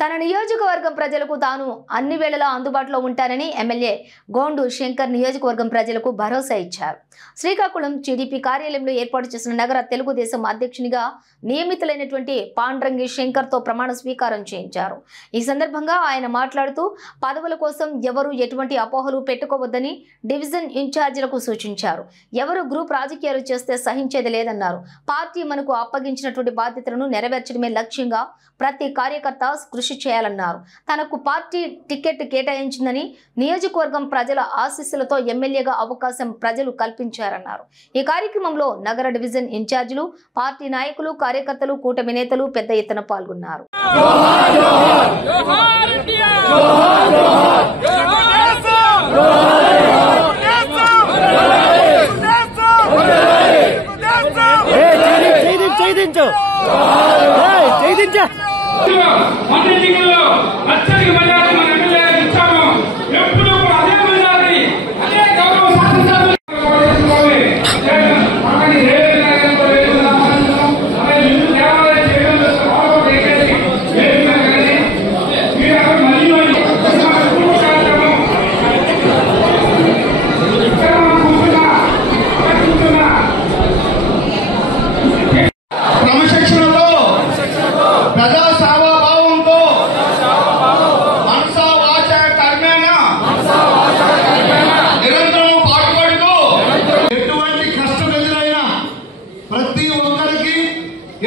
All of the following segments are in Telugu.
తన నియోజకవర్గం ప్రజలకు తాను అన్ని వేళలా అందుబాటులో ఉంటానని ఎమ్మెల్యే గోండు శంకర్ నియోజకవర్గం ప్రజలకు భరోసా ఇచ్చారు. శ్రీకాకుళం టీడీపీ కార్యాలయంలో ఏర్పాటు చేసిన నగర తెలుగుదేశం అధ్యక్షునిగా నియమితులైనటువంటి పాండ్రంగి శంకర్తో ప్రమాణ స్వీకారం చేయించారు. ఈ సందర్భంగా ఆయన మాట్లాడుతూ పదవుల కోసం ఎవరు ఎటువంటి అపోహలు పెట్టుకోవద్దని డివిజన్ ఇన్ఛార్జీలకు సూచించారు. ఎవరు గ్రూప్ రాజకీయాలు చేస్తే సహించేది లేదన్నారు. పార్టీ మనకు అప్పగించినటువంటి బాధ్యతలను నెరవేర్చడమే లక్ష్యంగా ప్రతి కార్యకర్త కృషి చేయాలన్నారు. తనకు పార్టీ టికెట్ కేటాయించిందని నియోజకవర్గం ప్రజల ఆశీస్సులతో ఎమ్మెల్యేగా అవకాశం ప్రజలు కల్పించారన్నారు. ఈ కార్యక్రమంలో నగర డివిజన్ ఇన్ఛార్జీలు, పార్టీ నాయకులు, కార్యకర్తలు, కూటమి నేతలు పెద్ద ఎత్తున పాల్గొన్నారు.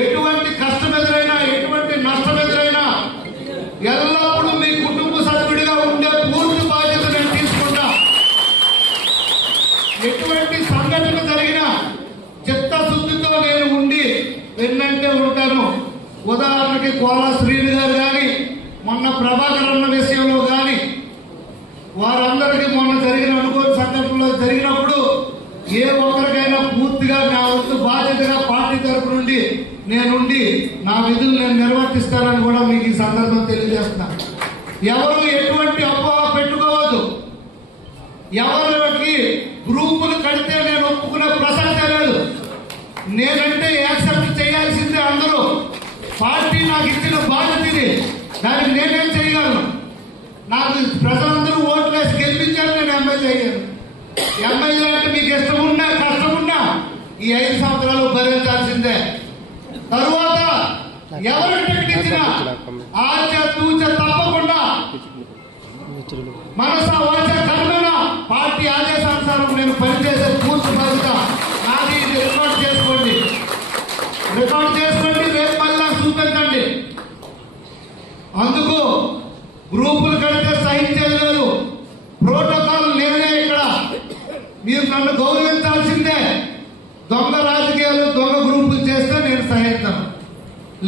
ఎటువంటి కష్టం ఎదురైనా, ఎటువంటి నష్టం ఎదురైనా ఎల్లప్పుడూ మీ కుటుంబ సభ్యుడిగా ఉండే పూర్తి బాధ్యత నేను తీసుకుంటా. ఎటువంటి సంఘటన జరిగినా చిత్తశుద్ధితో నేను ఉండి వెన్నంటే ఉంటాను. ఉదాహరణకి కోలా శ్రీని గారు కానీ, మొన్న ప్రభాకర్ అన్న విషయంలో కానీ, వారందరికీ మొన్న జరిగిన అనుకోని సంఘటనలో జరిగినప్పుడు ఏ ఒక్కరికైనా పూర్తిగా నా వంతు బాధ్యతగా పార్టీ తరపు నుండి నేనుండి నా విధులు నేను నిర్వర్తిస్తానని కూడా మీకు ఈ సందర్భం తెలియజేస్తున్నాను. ఎవరు ఎటువంటి అపోహ పెట్టుకోవద్దు. ఎవరికి గ్రూపులు కడితే నేను ఒప్పుకునే ప్రసక్తే లేదు. నేనంటే యాక్సెప్ట్ చేయాల్సిందే అందరూ. పార్టీ నాకు ఇచ్చిన బాధ్యత ఇది. దానికి నేనేం చేయగలను? నాకు ప్రజలందరూ ఓట్లేసి గెలిపించారు, నేను ఎమ్మెల్యే అయ్యాను. ఎమ్మెల్యే అంటే మీకు ఇష్టం ఉన్నా కష్టం ఉన్నా ఈ 5 సంవత్సరాలు భరించాల్సిందే. తరువాత ఎవరు టికెట్ ఇచ్చినా ఆచ తూచ తప్పకుండా మనస వాచ కర్మన పార్టీ ఆదేశానుసారం నేను పనిచేసే పూర్తి బాధ్యత నాది. ఇది రికార్డ్ చేసుకోండి, రేపు మళ్ళా చూపించండి. అందుకు గ్రూపులు కడితే సహించలేదు. ప్రోటోకాల్ నేనే ఇక్కడ. మీరు నన్ను గౌరవించాల్సిందే. దొంగ రాజకీయాలు, దొంగ గ్రూపులు చేస్తే నేను సహిస్తాను.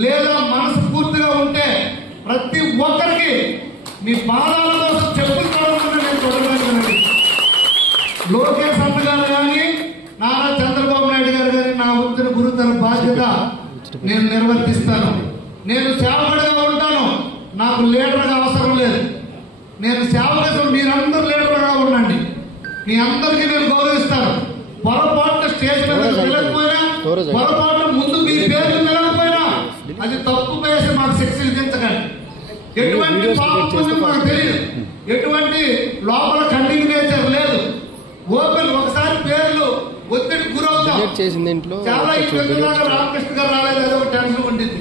లేదా మనసు పూర్తిగా ఉంటే ప్రతి ఒక్కరికి మీ పాదాల కోసం చెప్పులు చూడకుండా నేను చూడగలను. లోకేష్ అన్న గారు కానీ, నారా చంద్రబాబు నాయుడు గారు కానీ నా వచ్చిన గురుతర బాధ్యత నేను నిర్వర్తిస్తాను. నేను సేవకుడిగా ఉంటాను. నాకు లీడర్గా అవసరం లేదు. నేను సేవకుడు, మీరందరూ లీడర్గా ఉండండి. మీ అందరికీ నేను గౌరవిస్తాను. పొరపాటు స్టేజ్ మీద నిలకపోయినా, పొరపాటు ముందు మీ పేర్లు నిలకపోయినా అది తప్పు వేసి మాకు శిక్ష విధించకండి. ఎటువంటి పాపం మాకు తెలియదు. ఎటువంటి లోపల కంటింగ్ నేచర్ లేదు. ఓపెన్ ఒకసారి పేర్లు ఒత్తిడి గురవుతాం. చాలా ఈ పెద్దలాగా రామకృష్ణ గారు రాలేదు, అదో టెన్షన్ ఉంటుంది.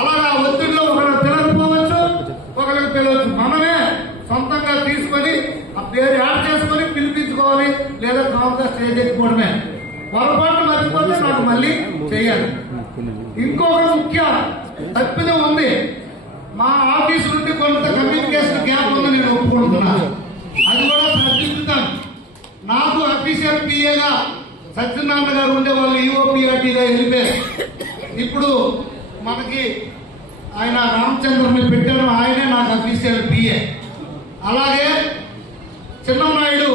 అలాగా ఒత్తిడిలో ఒకరు తినకపోవచ్చు, ఒకరికి పిలవచ్చు. మనమే సొంతంగా తీసుకొని ఆ పేరు యాడ్ చేసుకొని పిలిపించుకోవాలి, లేదా కాంగ్రెస్ స్టేజ్ ఎక్కిపోవడమే. పొరపాటు మర్చిపోతే నాకు మళ్ళీ చేయాలి. ఇంకొక ముఖ్య తప్పిదం ఉంది. మా ఆఫీస్ నుండి కొంత కమ్యూనికేషన్ గ్యాప్ ఉంది, నేను ఒప్పుకుంటున్నాను. అది కూడా సరిదిద్దుతాను. నాకు అఫీషియల్ పిఏగా సత్యనారాయణ గారు ఉండే వాళ్ళు ఈఓపీఆర్టీగా వెళ్ళిపోయారు. ఇప్పుడు మనకి ఆయన రామచంద్రని పెట్టారు, ఆయనే నాకు అఫీషియల్ పిఏ. అలాగే చిన్ననాయుడు